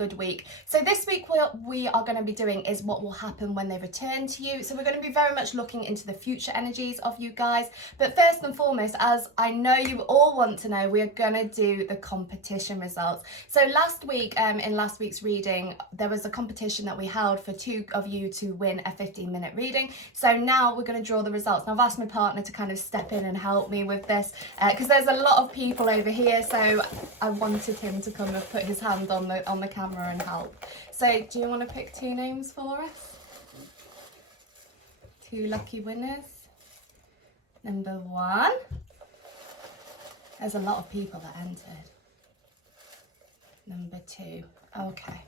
good week. So this week what we are going to be doing is what will happen when they return to you. So we're going to be very much looking into the future energies of you guys. But first and foremost, as I know you all want to know, we are going to do the competition results. So last week, in last week's reading, there was a competition that we held for 2 of you to win a 15-minute reading. So now we're going to draw the results. Now I've asked my partner to kind of step in and help me with this because there's a lot of people over here. So I wanted him to come and put his hand on the camera and help. So do you want to pick 2 names for us? 2 lucky winners. Number 1. There's a lot of people that entered. Number 2. Okay.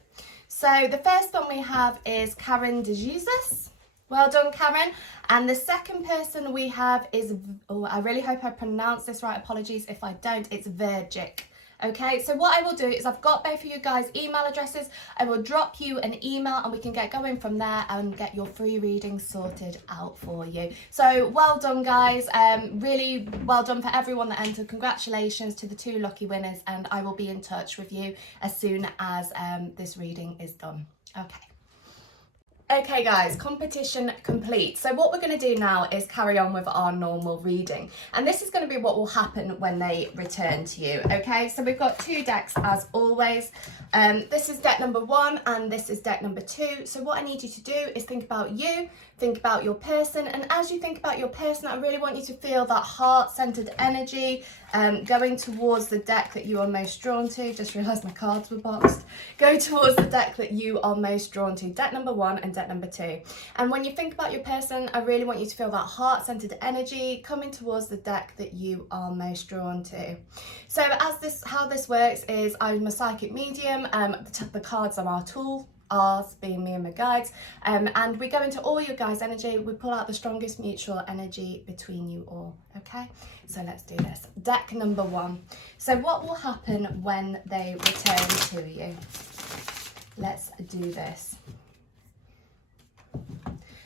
So the first one we have is Karen de Jesus. Well done, Karen. And the second person we have is, oh, I really hope I pronounced this right. Apologies if I don't. It's Virgic. Okay, so what I will do is I've got both of you guys' email addresses. I will drop you an email and we can get going from there and get your free reading sorted out for you. So well done, guys. Really well done for everyone that entered. Congratulations to the 2 lucky winners, and I will be in touch with you as soon as this reading is done. Okay. Okay guys, competition complete. So what we're going to do now is carry on with our normal reading. And this is going to be what will happen when they return to you. Okay, so we've got 2 decks as always. This is deck number 1 and this is deck number 2. So what I need you to do is think about you, think about your person. And as you think about your person, I really want you to feel that heart-centered energy going towards the deck that you are most drawn to. Just realised my cards were boxed. Go towards the deck that you are most drawn to. Deck number 1 and deck number 2. And when you think about your person, I really want you to feel that heart-centered energy coming towards the deck that you are most drawn to. So how this works is I'm a psychic medium. The cards are our tool. Ours being me and my guides, and we go into all your guys' energy. We pull out the strongest mutual energy between you all. Okay, so let's do this. Deck number 1. So what will happen when they return to you? Let's do this.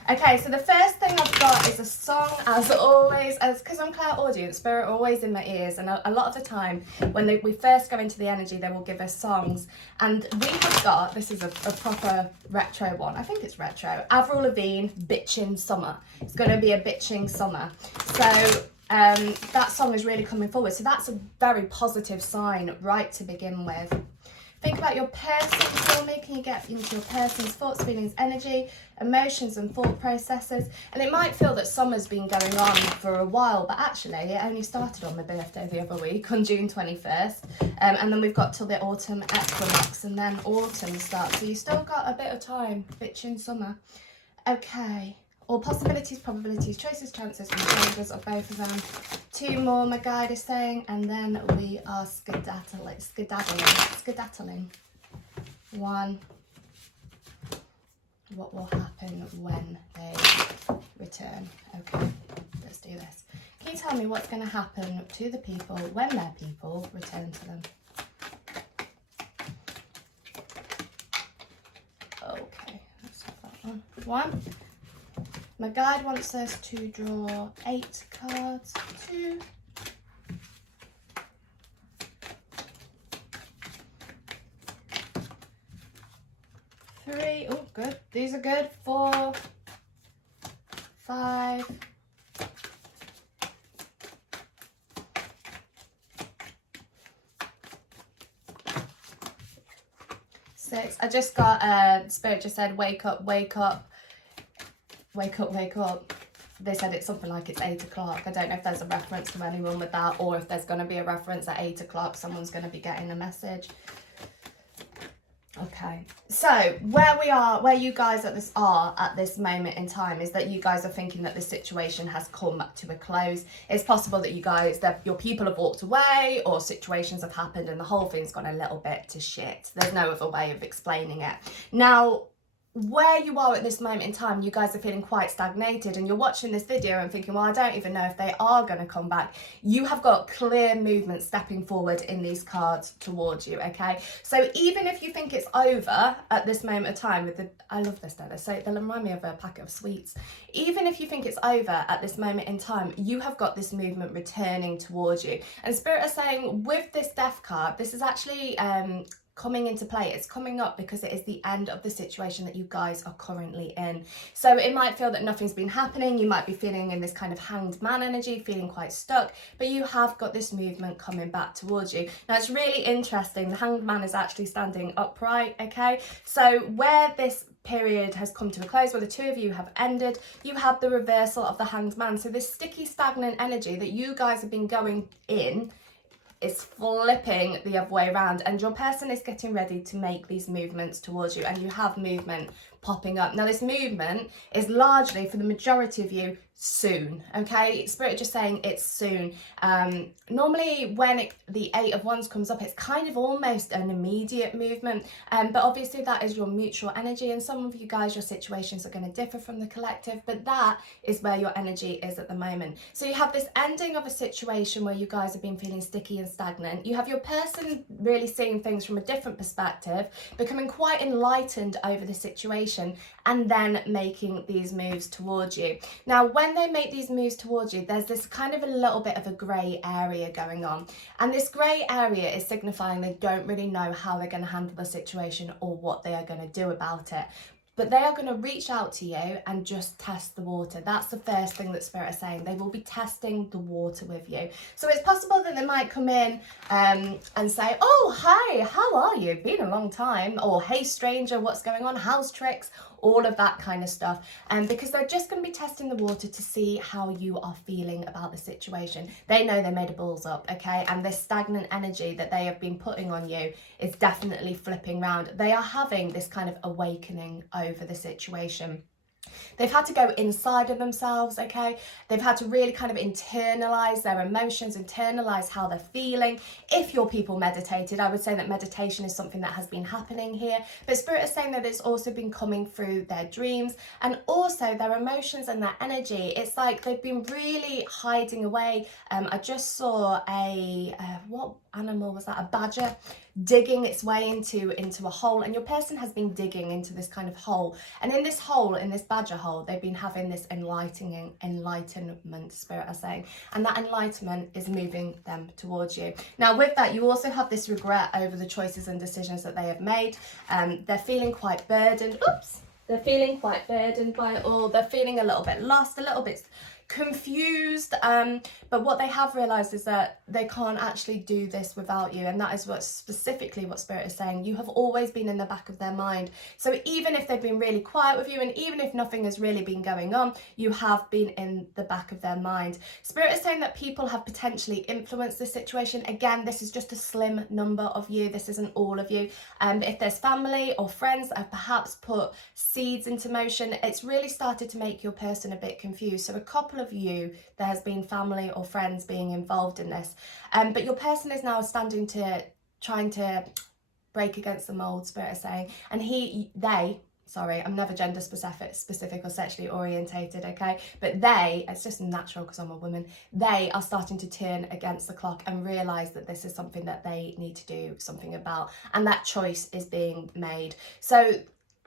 Okay, so the first thing I've got is a song, as always, because I'm clairaudient, spirit always in my ears, and a lot of the time when we first go into the energy, they will give us songs, and we have got, this is a proper retro one, I think it's retro, Avril Lavigne, Bitchin' Summer. It's going to be a bitching summer. So that song is really coming forward, so that's a very positive sign right to begin with. Think about your person for me. Can you get into your person's thoughts, feelings, energy, emotions and thought processes? And it might feel that summer's been going on for a while, but actually it only started on my birthday the other week on June 21st. And then we've got till the autumn equinox and then autumn starts. So you've still got a bit of time, bitching summer. Okay. All possibilities, probabilities, choices, chances and changes of both of them. 2 more, my guide is saying, and then we are skedaddling. 1. What will happen when they return? Okay, let's do this. Can you tell me what's going to happen to the people when their people return to them? Okay, let's have that one. 1. My guide wants us to draw 8 cards. 2. 3. Oh, good. These are good. 4. 5. 6. I just got Spirit just said wake up, wake up. Wake up, wake up. They said it's something like it's 8 o'clock. I don't know if there's a reference to anyone with that, or if there's going to be a reference at 8 o'clock. Someone's going to be getting a message. Okay, so where you guys are at this moment in time is that you guys are thinking that this situation has come to a close. It's possible that your people have walked away, or situations have happened and the whole thing's gone a little bit to shit. There's no other way of explaining it. Now, where you are at this moment in time, you guys are feeling quite stagnated and you're watching this video and thinking, well, I don't even know if they are going to come back. You have got clear movement stepping forward in these cards towards you, okay? So even if you think it's over at this moment of time, I love this, don't I? So they'll remind me of a packet of sweets. Even if you think it's over at this moment in time, you have got this movement returning towards you. And Spirit are saying with this Death card, this is actually coming into play. It's coming up because it is the end of the situation that you guys are currently in. So it might feel that nothing's been happening. You might be feeling in this kind of hanged man energy, feeling quite stuck, but you have got this movement coming back towards you. Now it's really interesting. The hanged man is actually standing upright, okay? So where this period has come to a close, where the two of you have ended, you have the reversal of the hanged man. So this sticky, stagnant energy that you guys have been going in is flipping the other way around, and your person is getting ready to make these movements towards you, and you have movement popping up. Now this movement is largely, for the majority of you, soon, okay? Spirit just saying it's soon. Normally when the Eight of Wands comes up, it's kind of almost an immediate movement, but obviously that is your mutual energy, and some of you guys, your situations are going to differ from the collective, but that is where your energy is at the moment. So you have this ending of a situation where you guys have been feeling sticky and stagnant. You have your person really seeing things from a different perspective, becoming quite enlightened over the situation, and then making these moves towards you. Now when they make these moves towards you, there's this kind of a little bit of a grey area going on, and this grey area is signifying they don't really know how they're going to handle the situation or what they are going to do about it. But they are going to reach out to you and just test the water. That's the first thing that Spirit is saying. They will be testing the water with you. So it's possible that they might come in and say, oh, hi, how are you? Been a long time. Or, hey, stranger, what's going on? How's tricks? All of that kind of stuff. Because they're just going to be testing the water to see how you are feeling about the situation. They know they made a balls up, okay? And this stagnant energy that they have been putting on you is definitely flipping round. They are having this kind of awakening over the situation. They've had to go inside of themselves, okay? They've had to really kind of internalize their emotions, internalize how they're feeling. If your people meditated, I would say that meditation is something that has been happening here. But Spirit is saying that it's also been coming through their dreams, and also their emotions and their energy. It's like they've been really hiding away. I just saw what animal was that? A badger digging its way into a hole, and your person has been digging into this kind of hole, and in this hole, in this badger hole, they've been having this enlightenment, Spirit are saying, and that enlightenment is moving them towards you. Now with that, you also have this regret over the choices and decisions that they have made. They're feeling quite burdened. They're feeling quite burdened by it all. They're feeling a little bit lost, a little bit confused, but what they have realized is that they can't actually do this without you, and that is what specifically what Spirit is saying. You have always been in the back of their mind. So even if they've been really quiet with you, and even if nothing has really been going on, you have been in the back of their mind. Spirit is saying that people have potentially influenced the situation. Again, this is just a slim number of you, this isn't all of you. But if there's family or friends that have perhaps put seeds into motion, it's really started to make your person a bit confused. So a couple of you, there has been family or friends being involved in this, but your person is now trying to break against the mold, Spirit is saying, and I'm never gender specific or sexually orientated, okay, but it's just natural because I'm a woman, they are starting to turn against the clock and realise that this is something that they need to do something about, and that choice is being made. So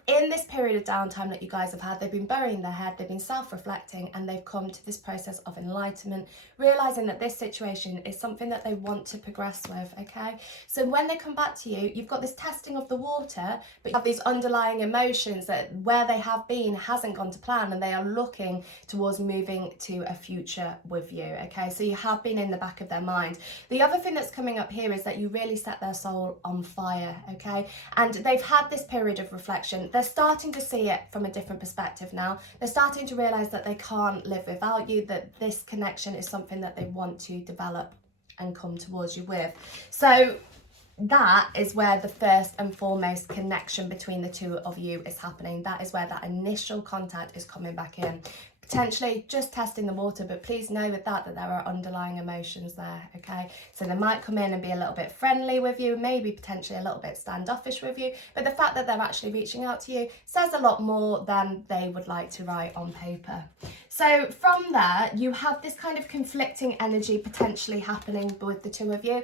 in this period of downtime that you guys have had, they've been burying their head, they've been self-reflecting, and they've come to this process of enlightenment, realising that this situation is something that they want to progress with, okay? So when they come back to you, you've got this testing of the water, but you have these underlying emotions that where they have been hasn't gone to plan, and they are looking towards moving to a future with you, okay? So you have been in the back of their mind. The other thing that's coming up here is that you really set their soul on fire, okay? And they've had this period of reflection. They're starting to see it from a different perspective now. They're starting to realise that they can't live without you, that this connection is something that they want to develop and come towards you with. So that is where the first and foremost connection between the two of you is happening. That is where that initial contact is coming back in. Potentially just testing the water, but please know with that there are underlying emotions there, okay? So they might come in and be a little bit friendly with you, maybe potentially a little bit standoffish with you, but the fact that they're actually reaching out to you says a lot more than they would like to write on paper. So from there, you have this kind of conflicting energy potentially happening with the two of you.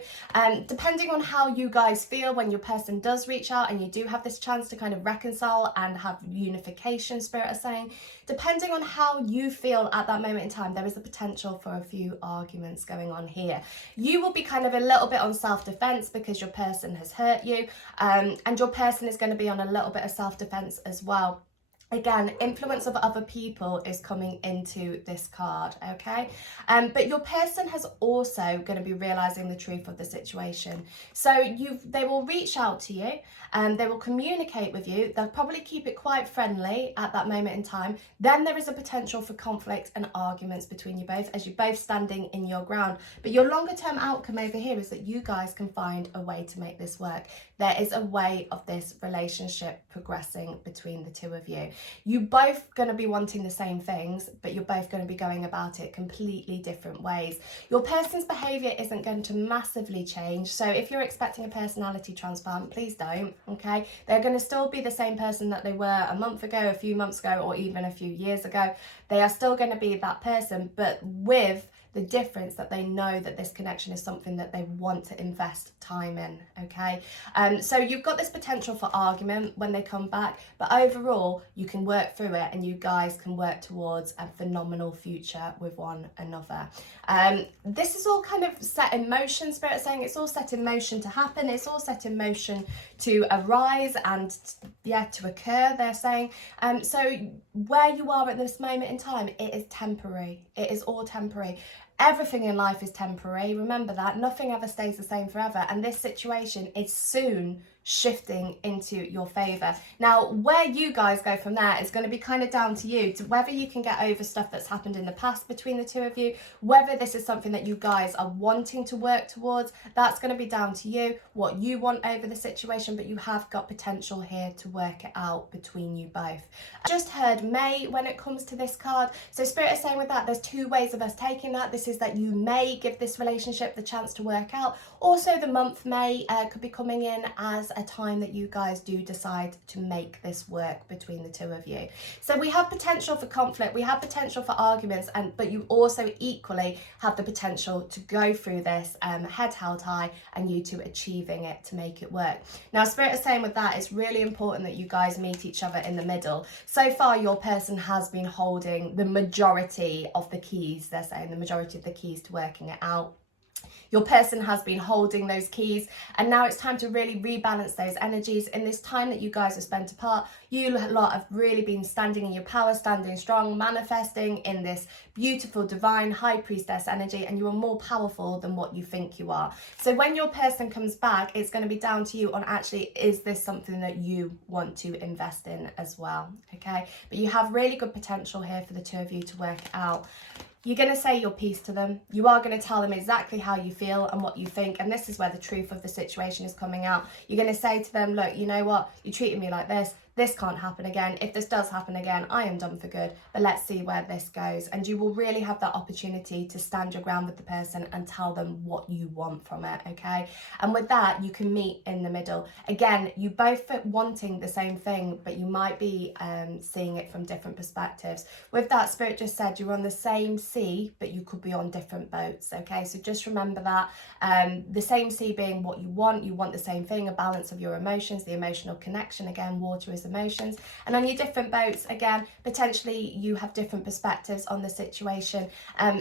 Depending on how you guys feel when your person does reach out and you do have this chance to kind of reconcile and have unification, Spirit is saying, depending on how you feel at that moment in time, there is a potential for a few arguments going on here. You will be kind of a little bit on self-defense because your person has hurt you, and your person is going to be on a little bit of self-defense as well. Again, influence of other people is coming into this card, okay? But your person has also going to be realizing the truth of the situation. So they will reach out to you and they will communicate with you. They'll probably keep it quite friendly at that moment in time. Then there is a potential for conflict and arguments between you both as you're both standing in your ground. But your longer term outcome over here is that you guys can find a way to make this work. There is a way of this relationship progressing between the two of you. You're both going to be wanting the same things, but you're both going to be going about it completely different ways. Your person's behaviour isn't going to massively change. So if you're expecting a personality transfer, please don't, okay? They're going to still be the same person that they were a month ago, a few months ago, or even a few years ago. They are still going to be that person, but with the difference that they know that this connection is something that they want to invest time in, okay? So you've got this potential for argument when they come back, but overall you can work through it and you guys can work towards a phenomenal future with one another. This is all kind of set in motion. Spirit is saying it's all set in motion to happen. It's all set in motion to arise and to occur, they're saying. So where you are at this moment in time, it is temporary. It is all temporary. Everything in life is temporary. Remember that. Nothing ever stays the same forever. And this situation is soon shifting into your favour. Now, where you guys go from there is going to be kind of down to you, to whether you can get over stuff that's happened in the past between the two of you, whether this is something that you guys are wanting to work towards. That's going to be down to you, what you want over the situation, but you have got potential here to work it out between you both. I just heard May when it comes to this card. So Spirit is saying with that, there's two ways of us taking that. This is that you may give this relationship the chance to work out. Also, the month May could be coming in as a time that you guys do decide to make this work between the two of you. So we have potential for conflict, we have potential for arguments, but you also equally have the potential to go through this head held high and you two achieving it to make it work. Now, Spirit is saying with that, it's really important that you guys meet each other in the middle. So far, your person has been holding the majority of the keys, they're saying, the majority of the keys to working it out. Your person has been holding those keys, and now it's time to really rebalance those energies. In this time that you guys have spent apart, you lot have really been standing in your power, standing strong, manifesting in this beautiful, divine high priestess energy, and you are more powerful than what you think you are. So when your person comes back, it's going to be down to you on actually, is this something that you want to invest in as well, okay? But you have really good potential here for the two of you to work it out. You're going to say your piece to them. You are going to tell them exactly how you feel and what you think. And this is where the truth of the situation is coming out. You're going to say to them, look, you know what? You treated me like this. This can't happen again. If this does happen again, I am done for good. But let's see where this goes. And you will really have that opportunity to stand your ground with the person and tell them what you want from it, okay? And with that, you can meet in the middle. Again, you both wanting the same thing, but you might be seeing it from different perspectives. With that, Spirit just said you're on the same sea, but you could be on different boats, okay? So just remember that. The same sea being what you want the same thing, a balance of your emotions, the emotional connection. Again, water is emotions. And on your different boats, again, potentially you have different perspectives on the situation.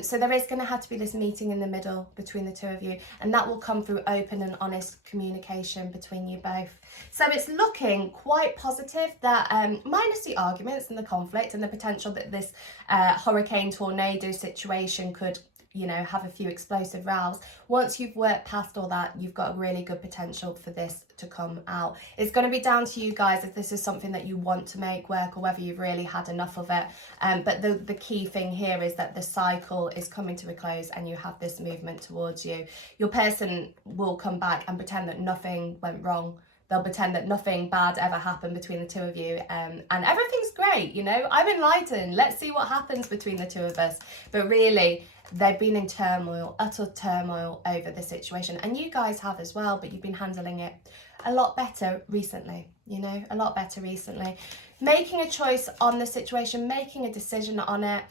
So there is going to have to be this meeting in the middle between the two of you, and that will come through open and honest communication between you both. So it's looking quite positive that minus the arguments and the conflict and the potential that this hurricane tornado situation could, you know, have a few explosive rows. Once you've worked past all that, you've got a really good potential for this to come out. It's going to be down to you guys if this is something that you want to make work or whether you've really had enough of it. But the key thing here is that the cycle is coming to a close and you have this movement towards you. Your person will come back and pretend that nothing went wrong. They'll pretend that nothing bad ever happened between the two of you, and everything's great, you know. I'm enlightened. Let's see what happens between the two of us. But really, they've been in turmoil, utter turmoil over the situation, and you guys have as well, but you've been handling it a lot better recently. you know, a lot better recently. Making a choice on the situation, making a decision on it,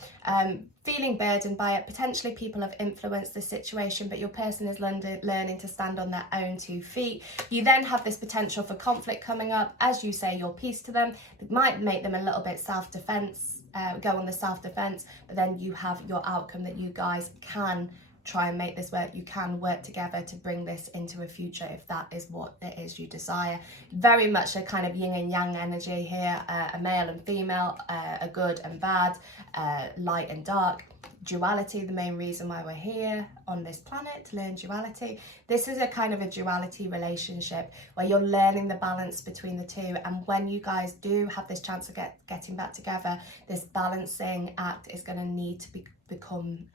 feeling burdened by it. Potentially people have influenced the situation, but your person is learning to stand on their own 2 feet. You then have this potential for conflict coming up. As you say your piece to them, it might make them a little bit self-defense, go on the self-defense, but then you have your outcome that you guys can try and make this work. You can work together to bring this into a future if that is what it is you desire. Very much a kind of yin and yang energy here, a male and female, a good and bad, light and dark. Duality, the main reason why we're here on this planet, to learn duality. This is a kind of a duality relationship where you're learning the balance between the two, and when you guys do have this chance of getting back together, this balancing act is going to need to become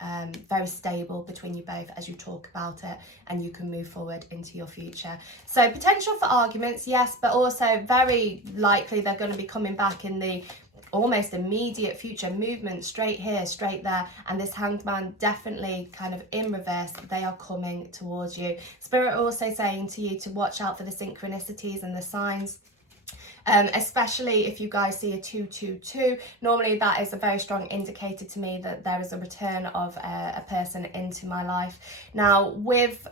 very stable between you both as you talk about it, and you can move forward into your future. So potential for arguments, yes, but also very likely they're going to be coming back in the almost immediate future, movement straight here, straight there, and this Hanged Man definitely kind of in reverse. They are coming towards you. Spirit also saying to you to watch out for the synchronicities and the signs. Especially if you guys see a 222, normally that is a very strong indicator to me that there is a return of a person into my life. Now with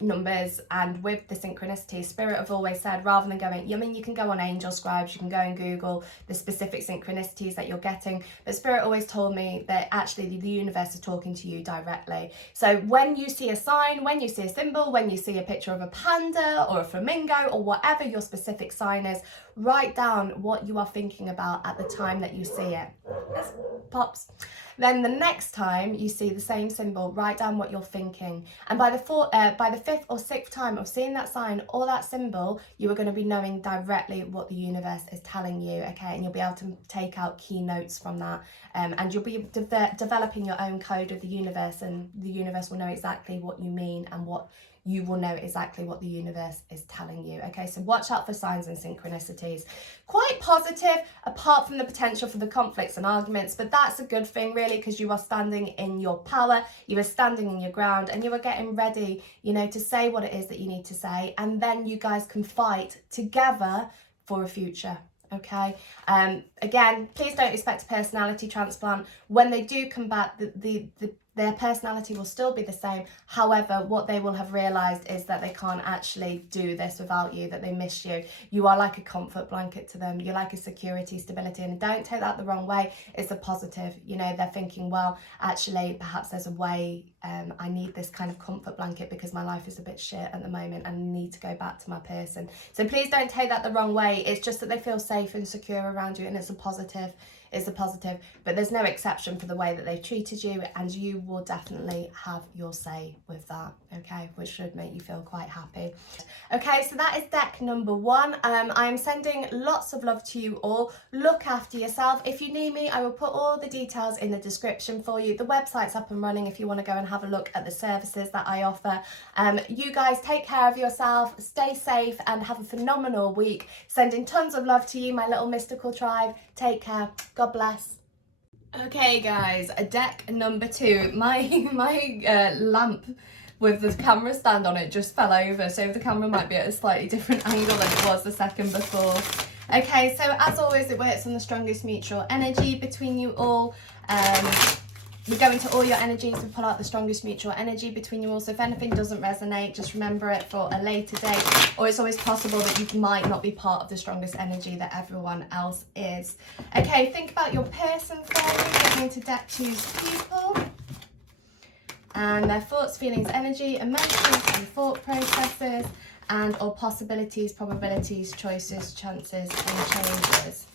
numbers and with the synchronicity, Spirit have always said, rather than going, I mean, you can go on Angel Scribes, you can go and Google the specific synchronicities that you're getting, but Spirit always told me that actually the universe is talking to you directly. So when you see a sign, when you see a symbol, when you see a picture of a panda or a flamingo or whatever your specific sign is, write down what you are thinking about at the time that you see it. Pops. Then the next time you see the same symbol, write down what you're thinking. And by the 5th or 6th time of seeing that sign or that symbol, you are going to be knowing directly what the universe is telling you, okay? And you'll be able to take out key notes from that. And you'll be developing your own code of the universe, and the universe will know exactly what you mean, and what you will know exactly what the universe is telling you. Okay, so watch out for signs and synchronicities. Quite positive, apart from the potential for the conflicts and arguments, but that's a good thing really, because you are standing in your power, you are standing in your ground, and you are getting ready, you know, to say what it is that you need to say, and then you guys can fight together for a future. Okay, again, please don't expect a personality transplant. When they do come back, their personality will still be the same. However, what they will have realised is that they can't actually do this without you, that they miss you. You are like a comfort blanket to them. You're like a security, stability, and don't take that the wrong way. It's a positive. You know, they're thinking, well, actually, perhaps there's a way. I need this kind of comfort blanket because my life is a bit shit at the moment and I need to go back to my person. So please don't take that the wrong way. It's just that they feel safe and secure around you, and it's a positive. Is a positive, but there's no exception for the way that they've treated you, and you will definitely have your say with that, okay, which should make you feel quite happy. Okay, so that is deck number 1. I am sending lots of love to you all. Look after yourself. If you need me, I will put all the details in the description for you. The website's up and running if you want to go and have a look at the services that I offer. You guys take care of yourself, stay safe, and have a phenomenal week. Sending tons of love to you, my little mystical tribe. Take care. God bless. Okay guys, deck number 2. My lamp with the camera stand on it just fell over, so the camera might be at a slightly different angle than it was the second before. Okay, so as always, it works on the strongest mutual energy between you all. We go into all your energies, we pull out the strongest mutual energy between you all. So if anything doesn't resonate, just remember it for a later date, or it's always possible that you might not be part of the strongest energy that everyone else is. Okay, think about your person for me, getting into deck 2's people, and their thoughts, feelings, energy, emotions, and thought processes, and or possibilities, probabilities, choices, chances, and changes.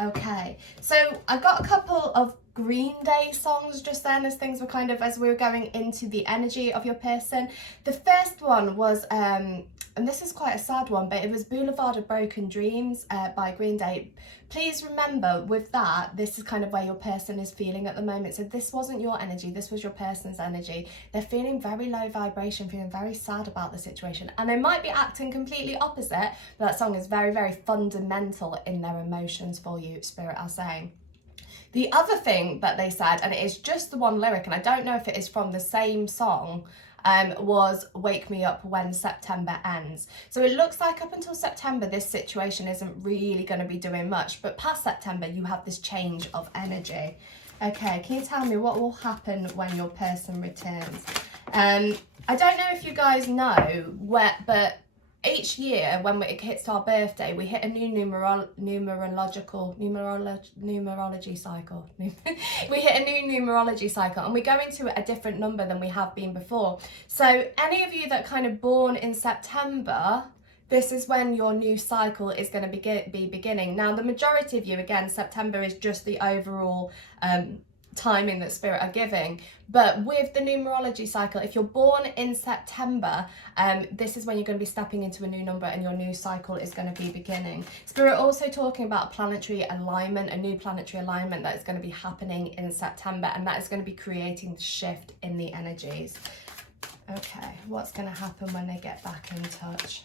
Okay, so I got a couple of Green Day songs just then as we were going into the energy of your person. The first one was, and this is quite a sad one, but it was Boulevard of Broken Dreams by Green Day. Please remember with that, this is kind of where your person is feeling at the moment. So this wasn't your energy, this was your person's energy. They're feeling very low vibration, feeling very sad about the situation. And they might be acting completely opposite, but that song is very, very fundamental in their emotions for you, Spirit are saying. The other thing that they said, and it is just the one lyric, and I don't know if it is from the same song, was wake me up when September ends. So it looks like up until September, this situation isn't really going to be doing much. But past September, you have this change of energy. Okay, can you tell me what will happen when your person returns? I don't know if you guys know, but each year when it hits our birthday, we hit a new numerology cycle. We hit a new numerology cycle, and we go into a different number than we have been before. So any of you that kind of born in September, this is when your new cycle is going to be beginning. Now, the majority of you, again, September is just the overall timing that Spirit are giving. But with the numerology cycle, if you're born in September, this is when you're going to be stepping into a new number and your new cycle is going to be beginning. Spirit also talking about a planetary alignment, a new planetary alignment that is going to be happening in September, and that is going to be creating the shift in the energies. Okay, what's going to happen when they get back in touch?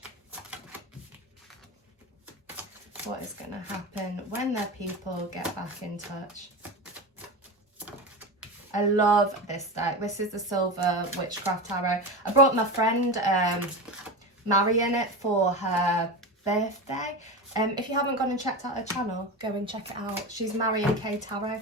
What is going to happen when their people get back in touch? I love this deck. This is the Silver Witchcraft Tarot. I brought my friend Marion it for her birthday. If you haven't gone and checked out her channel, go and check it out. She's Marion K Tarot.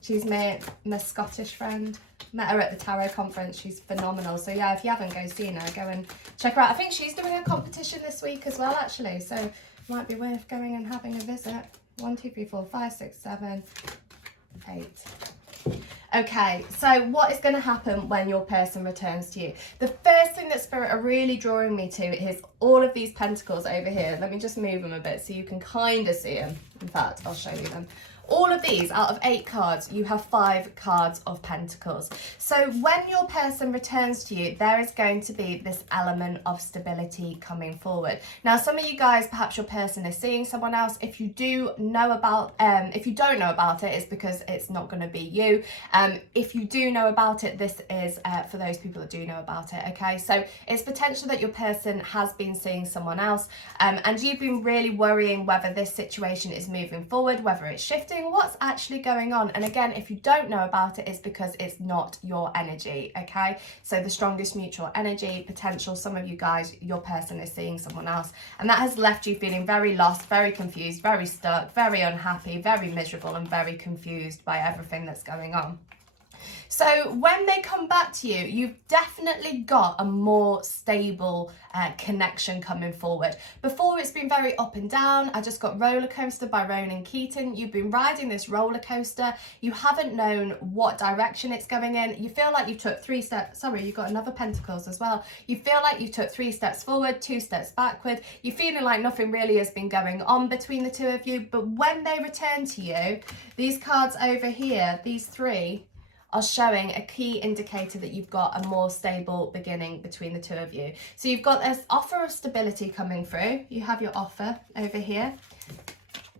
She's my Scottish friend. Met her at the tarot conference. She's phenomenal. So yeah, if you haven't seen her, go and check her out. I think she's doing a competition this week as well, actually. So might be worth going and having a visit. 1, 2, 3, 4, 5, 6, 7, 8. Okay, so what is going to happen when your person returns to you? The first thing that Spirit are really drawing me to is all of these pentacles over here. Let me just move them a bit so you can kind of see them. In fact, I'll show you them. All of these, out of 8 cards, you have 5 cards of pentacles. So when your person returns to you, there is going to be this element of stability coming forward. Now, some of you guys, perhaps your person is seeing someone else. If you do know about, if you don't know about it, it's because it's not going to be you. If you do know about it, this is for those people that do know about it, okay? So it's potential that your person has been seeing someone else, and you've been really worrying whether this situation is moving forward, whether it's shifting, what's actually going on. And again, if you don't know about it, it's because it's not your energy, okay? So the strongest mutual energy potential, some of you guys, your person is seeing someone else, and that has left you feeling very lost, very confused, very stuck, very unhappy, very miserable, and very confused by everything that's going on. So when they come back to you, you've definitely got a more stable connection coming forward. Before, it's been very up and down. I just got Roller Coaster by Ronan Keating. You've been riding this roller coaster. You haven't known what direction it's going in. You feel like you took 3 steps. Sorry, you got another Pentacles as well. You feel like you took 3 steps forward, 2 steps backward. You're feeling like nothing really has been going on between the two of you. But when they return to you, these cards over here, these 3, are showing a key indicator that you've got a more stable beginning between the two of you. So you've got this offer of stability coming through. You have your offer over here.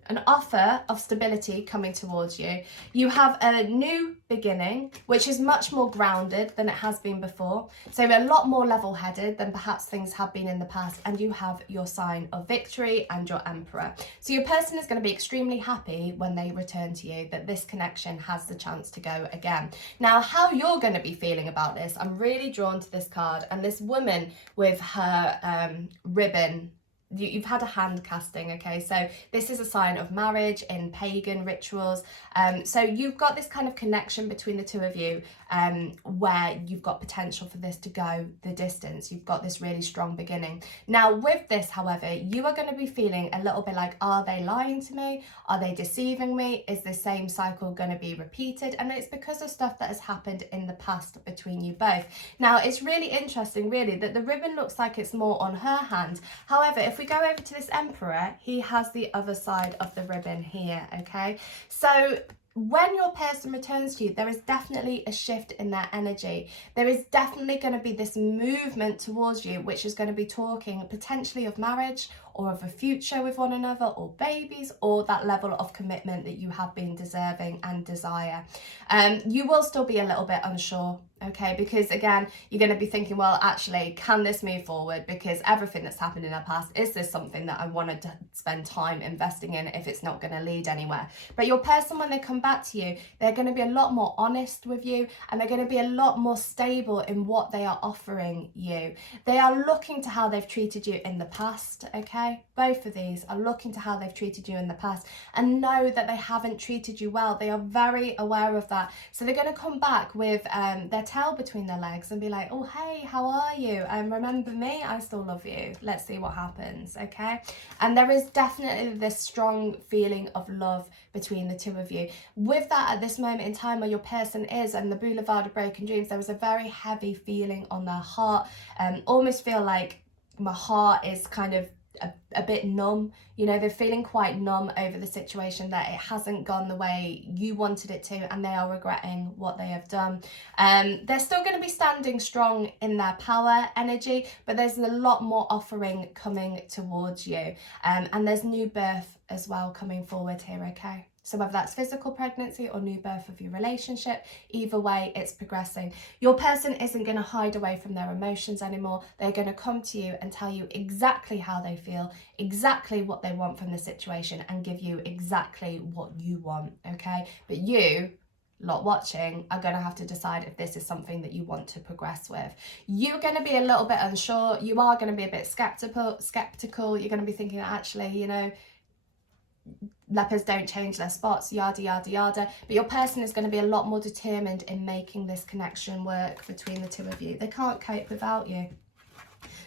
An offer of stability coming towards you. You have a new beginning, which is much more grounded than it has been before. So a lot more level-headed than perhaps things have been in the past. And you have your sign of victory and your Emperor. So your person is going to be extremely happy when they return to you, that this connection has the chance to go again. Now, how you're going to be feeling about this, I'm really drawn to this card. And this woman with her ribbon, you've had a hand casting, okay? So this is a sign of marriage in pagan rituals. So you've got this kind of connection between the two of you, where you've got potential for this to go the distance. You've got this really strong beginning. Now with this, however, you are going to be feeling a little bit like, are they lying to me? Are they deceiving me? Is the same cycle going to be repeated? And it's because of stuff that has happened in the past between you both. Now it's really interesting, really, that the ribbon looks like it's more on her hand. However, if we go over to this Emperor, he has the other side of the ribbon here, okay? So when your person returns to you, there is definitely a shift in their energy. There is definitely going to be this movement towards you, which is going to be talking potentially of marriage or of a future with one another, or babies, or that level of commitment that you have been deserving and desire. You will still be a little bit unsure, okay, because again, you're going to be thinking, well, actually, can this move forward? Because everything that's happened in our past, is this something that I wanted to spend time investing in if it's not going to lead anywhere? But your person, when they come back to you, they're going to be a lot more honest with you, and they're going to be a lot more stable in what they are offering you. They are looking to how they've treated you in the past, okay? Both of these are looking to how they've treated you in the past and know that they haven't treated you well. They are very aware of that. So they're going to come back with their tail between their legs and be like, oh, hey, how are you? Remember me? I still love you. Let's see what happens, okay? And there is definitely this strong feeling of love between the two of you. With that, at this moment in time where your person is, and the Boulevard of Broken Dreams, there was a very heavy feeling on their heart. Almost feel like my heart is kind of a bit numb. You know, they're feeling quite numb over the situation, that it hasn't gone the way you wanted it to, and they are regretting what they have done. They're still going to be standing strong in their power energy, but there's a lot more offering coming towards you, and there's new birth as well coming forward here, okay? So whether that's physical pregnancy or new birth of your relationship, either way, it's progressing. Your person isn't going to hide away from their emotions anymore. They're going to come to you and tell you exactly how they feel, exactly what they want from the situation, and give you exactly what you want, okay? But you, lot watching, are going to have to decide if this is something that you want to progress with. You're going to be a little bit unsure. You are going to be a bit skeptical. You're going to be thinking, actually, you know, leopards don't change their spots, yada yada yada. But your person is going to be a lot more determined in making this connection work between the two of you. They can't cope without you.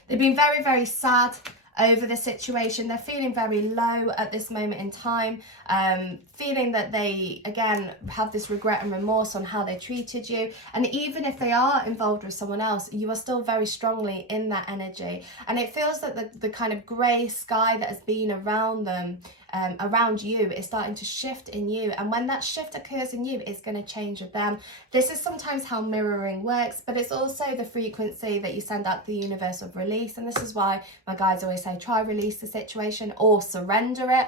They've been very, very sad over the situation. They're feeling very low at this moment in time, feeling that they, again, have this regret and remorse on how they treated you. And even if they are involved with someone else, you are still very strongly in that energy. And it feels that the kind of grey sky that has been around them, around you, is starting to shift in you. And when that shift occurs in you, it's going to change with them. This is sometimes how mirroring works, but it's also the frequency that you send out to the universe of release. And this is why my guides always say, try release the situation or surrender it.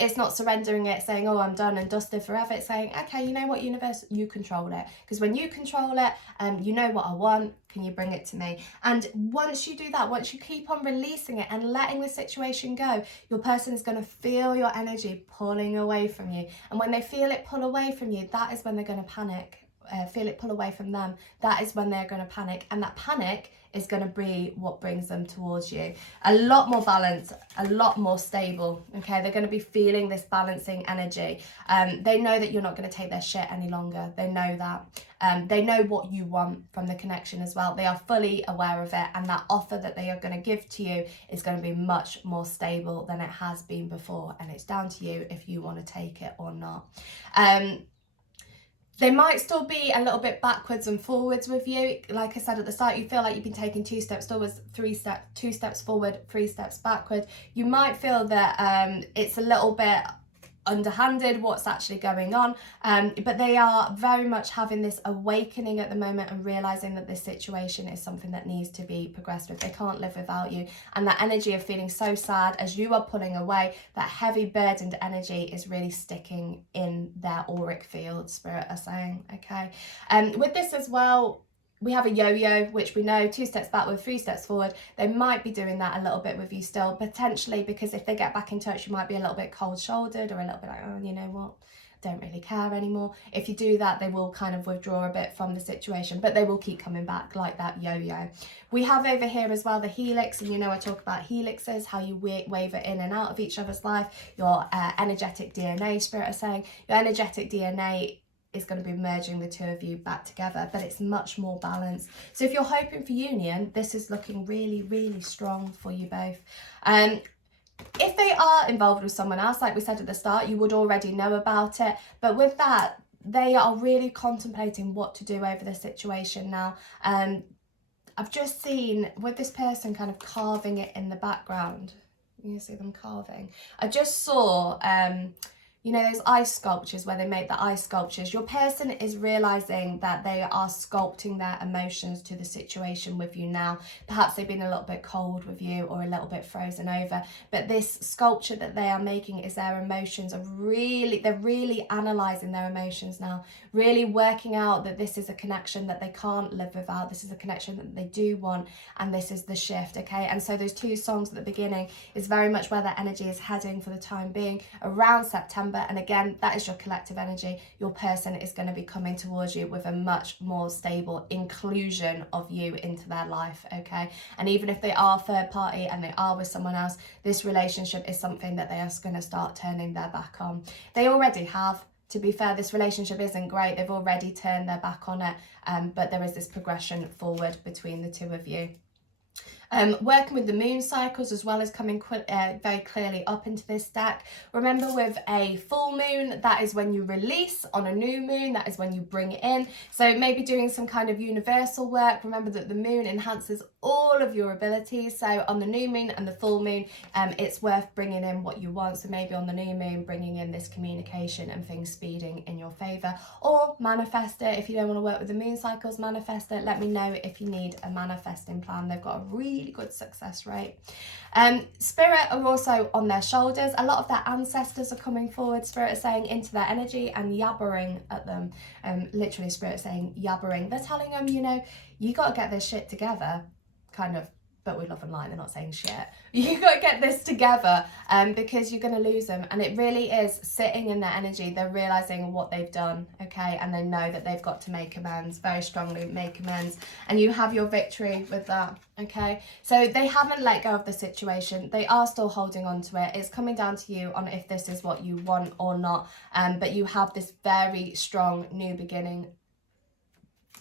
It's not surrendering it saying, oh, I'm done and dusted forever. It's saying, okay, you know what, universe, you control it. Because when you control it, you know what I want. Can you bring it to me? And once you do that, once you keep on releasing it and letting the situation go, your person is going to feel your energy pulling away from you. And when they feel it pull away from you, that is when they're going to panic. Feel it pull away from them. That is when they're going to panic. And that panic is going to be what brings them towards you. A lot more balanced, a lot more stable. Okay, they're going to be feeling this balancing energy. They know that you're not going to take their shit any longer. They know that. They know what you want from the connection as well. They are fully aware of it, and that offer that they are going to give to you is going to be much more stable than it has been before. And it's down to you if you want to take it or not. They might still be a little bit backwards and forwards with you. Like I said at the start, you feel like you've been taking 2 steps forwards, 2 steps forward, 3 steps backward. You might feel that it's a little bit underhanded what's actually going on, but they are very much having this awakening at the moment and realizing that this situation is something that needs to be progressed with. They can't live without you, and that energy of feeling so sad as you are pulling away, that heavy burdened energy is really sticking in their auric field, spirit are saying. Okay, with this as well, we have a yo-yo, which we know 2 steps backward, 3 steps forward. They might be doing that a little bit with you still, potentially, because if they get back in touch, you might be a little bit cold-shouldered or a little bit like, oh, you know what, don't really care anymore. If you do that, they will kind of withdraw a bit from the situation, but they will keep coming back like that yo-yo. We have over here as well the helix, and you know I talk about helixes, how you waver in and out of each other's life. Your energetic DNA, spirit are saying, your energetic DNA is going to be merging the two of you back together, but it's much more balanced. So if you're hoping for union, this is looking really, really strong for you both. If they are involved with someone else, like we said at the start, you would already know about it. But with that, they are really contemplating what to do over the situation now. I've just seen with this person kind of carving it in the background. You see them carving. I just saw you know, those ice sculptures where they make the ice sculptures, your person is realizing that they are sculpting their emotions to the situation with you now. Perhaps they've been a little bit cold with you or a little bit frozen over, but this sculpture that they are making is their emotions are they're really analyzing their emotions now, really working out that this is a connection that they can't live without, this is a connection that they do want, and this is the shift, okay? And so those two songs at the beginning is very much where their energy is heading for the time being, around September. And again, that is your collective energy. Your person is going to be coming towards you with a much more stable inclusion of you into their life, okay? And even if they are third party and they are with someone else, this relationship is something that they are going to start turning their back on. They already have. To be fair, this relationship isn't great. They've already turned their back on it, but there is this progression forward between the two of you. Working with the moon cycles as well as coming very clearly up into this deck. Remember, with a full moon, that is when you release. On a new moon, that is when you bring it in. So maybe doing some kind of universal work. Remember that the moon enhances all of your abilities. So on the new moon and the full moon, it's worth bringing in what you want. So maybe on the new moon, bringing in this communication and things speeding in your favor, or manifest it. If you don't want to work with the moon cycles, manifest it. Let me know if you need a manifesting plan. They've got a really good success rate. Spirit are also on their shoulders. A lot of their ancestors are coming forward. Spirit is saying into their energy and yabbering at them. Literally, Spirit saying yabbering. They're telling them, you know, you got to get this shit together, kind of. But with love and light, they're not saying shit. You got to get this together because you're going to lose them. And it really is sitting in their energy. They're realizing what they've done, okay? And they know that they've got to make amends, very strongly make amends. And you have your victory with that, okay? So they haven't let go of the situation. They are still holding on to it. It's coming down to you on if this is what you want or not. But you have this very strong new beginning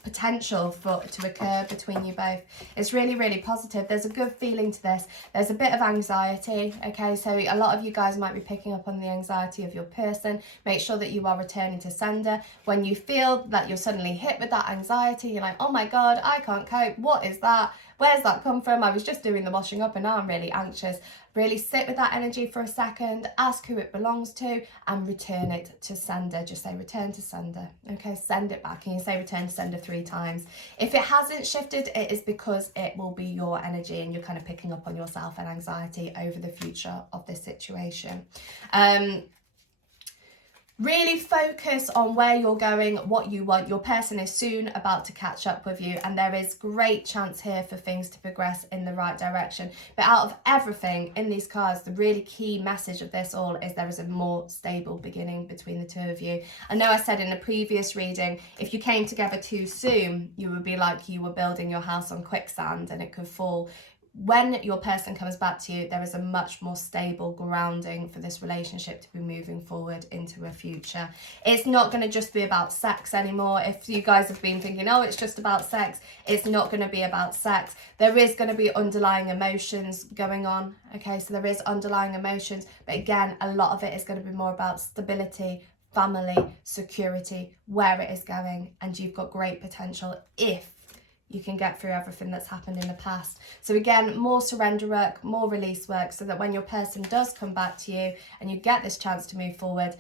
potential to occur between you both. It's really, really positive. There's a good feeling to this. There's a bit of anxiety, okay? So a lot of you guys might be picking up on the anxiety of your person. Make sure that you are returning to sender. When you feel that you're suddenly hit with that anxiety, you're like, oh my God, I can't cope. What is that? Where's that come from? I was just doing the washing up and now I'm really anxious. Really sit with that energy for a second, ask who it belongs to, and return it to sender. Just say return to sender, okay? Send it back, and you say return to sender 3 times. If it hasn't shifted, it is because it will be your energy and you're kind of picking up on yourself and anxiety over the future of this situation. Really focus on where you're going, what you want. Your person is soon about to catch up with you, and there is great chance here for things to progress in the right direction. But out of everything in these cards, the really key message of this all is there is a more stable beginning between the two of you. I know I said in a previous reading, if you came together too soon, you would be like you were building your house on quicksand and it could fall. When your person comes back to you, there is a much more stable grounding for this relationship to be moving forward into a future. It's not going to just be about sex anymore. If you guys have been thinking, oh, it's just about sex, it's not going to be about sex. There is going to be underlying emotions going on, okay? So there is underlying emotions, but again, a lot of it is going to be more about stability, family, security, where it is going, and you've got great potential if you can get through everything that's happened in the past. So again, more surrender work, more release work, so that when your person does come back to you and you get this chance to move forward,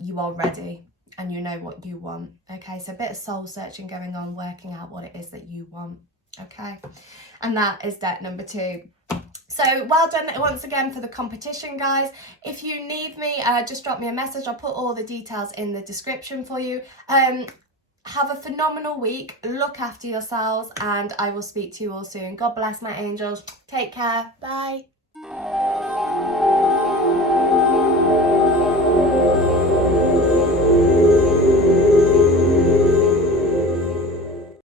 you are ready and you know what you want. Okay, so a bit of soul searching going on, working out what it is that you want. Okay, and that is deck number 2. So well done once again for the competition, guys. If you need me, just drop me a message. I'll put all the details in the description for you. Have a phenomenal week, look after yourselves, and I will speak to you all soon. God bless, my angels. Take care. Bye.